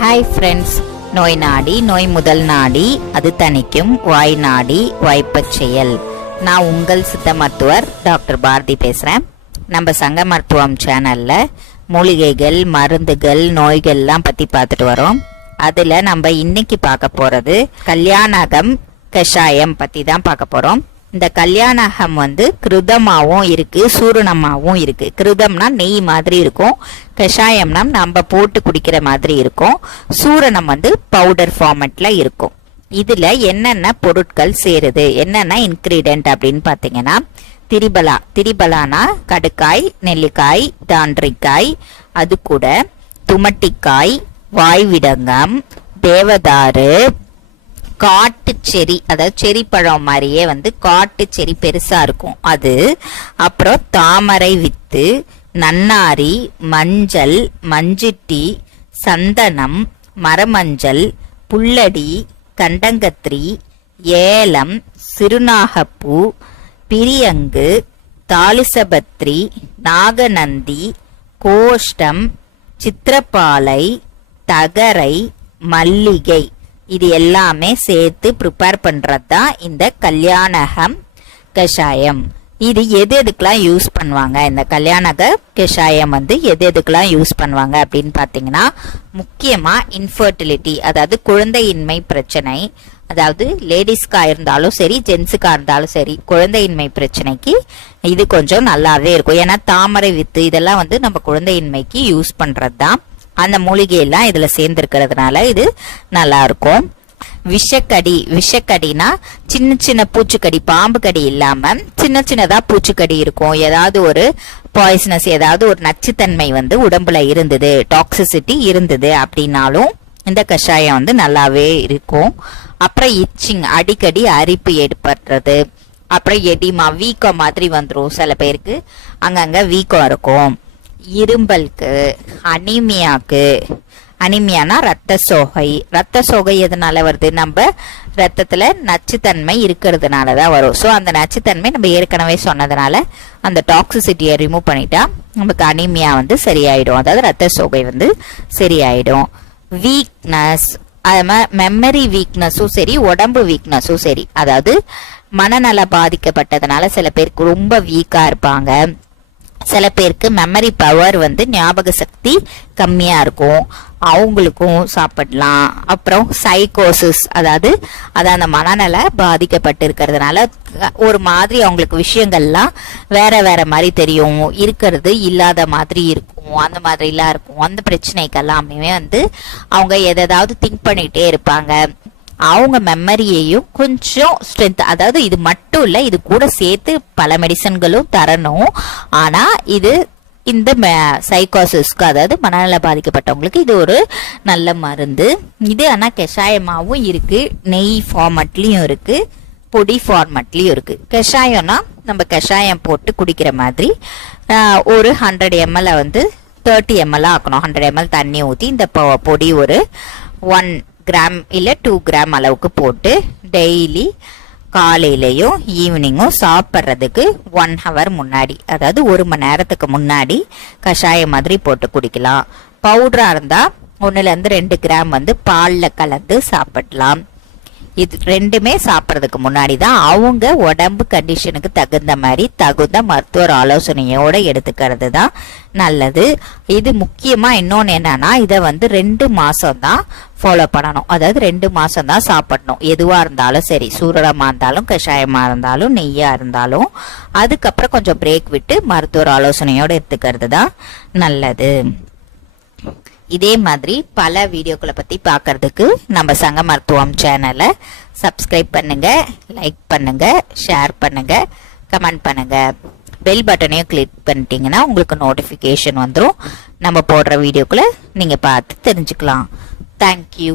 Hi friends, நோய் நாடி நோய் முதல் நாடி அது தணிக்கும் வாய் நாடி வாய்ப்பச் செயல். நான் உங்கள் சித்த மருத்துவர் டாக்டர் பாரதி பேசுகிறேன். நம்ம சங்க மருத்துவம் சேனலில் மூலிகைகள், மருந்துகள், நோய்கள்லாம் பற்றி பார்த்துட்டு வரோம். அதில் நம்ம இன்னைக்கு பார்க்க போகிறது கல்யாணகம் கஷாயம் பற்றி தான் பார்க்க போகிறோம். இந்த கல்யாணகம் கிருதமாகவும் இருக்கு, சூரணமாகவும் இருக்கு. கிருதம்னா நெய் மாதிரி இருக்கும், கஷாயம்னா நம்ம போட்டு குடிக்கிற மாதிரி இருக்கும், சூரணம் பவுடர் ஃபார்மேட்ல இருக்கும். இதுல என்னென்ன பொருட்கள் சேருது, என்னென்ன இன்கிரீடியன்ட் அப்படின்னு பாத்தீங்கன்னா, திரிபலானா கடுக்காய், நெல்லிக்காய், தாண்டிக்காய், அது கூட துமட்டிக்காய், வாய்விடங்கம், தேவதாரு, காட்டு செரி, அதாவது செரி பழம் மாதிரியே காட்டு செரி பெருசா இருக்கும் அது, அப்புறம் தாமரை வித்து, நன்னாரி, மஞ்சள், மஞ்சிட்டி, சந்தனம், மரமஞ்சள், புல்லடி, கண்டங்கத்திரி, ஏலம், சிறுநாகப்பூ, பிரியங்கு, தாலிசபத்ரி, நாகநந்தி, கோஷ்டம், சித்திரப்பாலை, தகரை, மல்லிகை, இது எல்லாமே சேர்த்து ப்ரிப்பேர் பண்றது தான் இந்த கல்யாணகம் கஷாயம். இது எதுக்கெல்லாம் யூஸ் பண்ணுவாங்க, இந்த கல்யாணக கஷாயம் எதுக்கெல்லாம் யூஸ் பண்ணுவாங்க அப்படின்னு பார்த்தீங்கன்னா, முக்கியமா இன்ஃபர்டிலிட்டி, அதாவது குழந்தையின்மை பிரச்சனை, அதாவது லேடிஸ்க்கா இருந்தாலும் சரி, ஜென்ஸுக்கா இருந்தாலும் சரி, குழந்தையின்மை பிரச்சனைக்கு இது கொஞ்சம் நல்லாவே இருக்கும். ஏன்னா தாமரை வித்து இதெல்லாம் நம்ம குழந்தையின்மைக்கு யூஸ் பண்றது தான். அந்த மூலிகையெல்லாம் இதுல சேர்ந்திருக்கிறதுனால இது நல்லா இருக்கும். விஷக்கடினா சின்ன சின்ன பூச்சிக்கடி, பாம்பு கடி இல்லாம சின்ன சின்னதா பூச்சிக்கடி இருக்கும். ஏதாவது ஒரு பாய்சனஸ், ஏதாவது ஒரு நச்சுத்தன்மை உடம்புல இருந்தது, டாக்ஸிசிட்டி இருந்தது அப்படின்னாலும் இந்த கஷாயம் நல்லாவே இருக்கும். அப்புறம் இச்சிங், அடிக்கடி அரிப்பு ஏற்படுறது, அப்புறம் எடிமா, வீக்கம் மாதிரி வந்துடும். சில பேருக்கு அங்கங்க வீக்கம் இருக்கும். இரும்பலுக்கு, அனிமியாக்கு, அனிமியானா ரத்த சோகை எதனால வருது, நம்ம ரத்தத்துல நச்சுத்தன்மை இருக்கிறதுனாலதான் வரும். ஸோ அந்த நச்சுத்தன்மை நம்ம ஏற்கனவே சொன்னதுனால அந்த டாக்ஸிசிட்டியை ரிமூவ் பண்ணிட்டா நமக்கு அனிமியா சரியாயிடும், அதாவது ரத்த சோகை சரியாயிடும். வீக்னஸ், அது மாதிரி மெமரி வீக்னஸும் சரி, உடம்பு வீக்னஸும் சரி, அதாவது மனநல பாதிக்கப்பட்டதுனால சில பேருக்கு ரொம்ப வீக்கா இருப்பாங்க, சில பேருக்கு மெமரி பவர் ஞாபக சக்தி கம்மியா இருக்கும், அவங்களுக்கும் சாப்பிடலாம். அப்புறம் சைக்கோசிஸ், அதாவது அந்த மனநல பாதிக்கப்பட்டு இருக்கிறதுனால ஒரு மாதிரி அவங்களுக்கு விஷயங்கள்லாம் வேற வேற மாதிரி தெரியும், இருக்கிறது இல்லாத மாதிரி இருக்கும், அந்த மாதிரி எல்லாம் இருக்கும். அந்த பிரச்சனைக்கெல்லாமே அவங்க எதாவது திங்க் பண்ணிட்டே இருப்பாங்க. அவங்க மெமரியையும் கொஞ்சம் ஸ்ட்ரென்த், அதாவது இது மட்டும் இல்ல, இது கூட சேர்த்து பல மெடிசன்களும் தரணும். ஆனா இது இந்த சைக்கோசிஸ்க்கு, அதாவது மனநல பாதிக்கப்பட்டவங்களுக்கு இது ஒரு நல்ல மருந்து. இது ஆனா கஷாயமாவும் இருக்கு, நெய் ஃபார்மட்லயும் இருக்கு, பொடி ஃபார்மட்லயும் இருக்கு. கஷாயம்னா நம்ம கஷாயம் போட்டு குடிக்கிற மாதிரி ஒரு 100 ml 30 ml ஆக்கணும். 100 ml தண்ணி ஊற்றி இந்த பொடி ஒரு 1 கிராம் இல்ல 2 கிராம் அளவுக்கு போட்டு டெய்லி காலையிலையும் ஈவினிங்கும் சாப்பிட்றதுக்கு 1 hour முன்னாடி, அதாவது 1 மணி நேரத்துக்கு முன்னாடி கஷாயம் மாதிரி போட்டு குடிக்கலாம். பவுடரா இருந்தா 1-2 கிராம் பால்ல கலந்து சாப்பிடலாம். இது ரெண்டுமே சாப்பிட்றதுக்கு முன்னாடி தான் அவங்க உடம்பு கண்டிஷனுக்கு தகுந்த மாதிரி தகுந்த மருத்துவர் ஆலோசனையோட எடுத்துக்கிறது தான் நல்லது. இது முக்கியமா இன்னொன்னு என்னன்னா, இதை 2 மாசம் தான் ஃபாலோ பண்ணணும், அதாவது 2 மாசம் தான் சாப்பிடணும். எதுவா இருந்தாலும் சரி, சூரணமா இருந்தாலும், கஷாயமா இருந்தாலும், நெய்யா இருந்தாலும். அதுக்கப்புறம் கொஞ்சம் பிரேக் விட்டு மருத்துவர் ஆலோசனையோட எடுத்துக்கிறது தான் நல்லது. இதே மாதிரி பல வீடியோக்களை பத்தி பார்க்கறதுக்கு நம்ம சங்க மருத்துவம் சேனலை சப்ஸ்கிரைப் பண்ணுங்க, லைக் பண்ணுங்க, ஷேர் பண்ணுங்க, கமெண்ட் பண்ணுங்க. பெல் பட்டனையும் கிளிக் பண்ணிட்டீங்கன்னா உங்களுக்கு நோட்டிபிகேஷன் வந்துடும். நம்ம போடுற வீடியோக்களை நீங்க பார்த்து தெரிஞ்சுக்கலாம். தேங்க்யூ.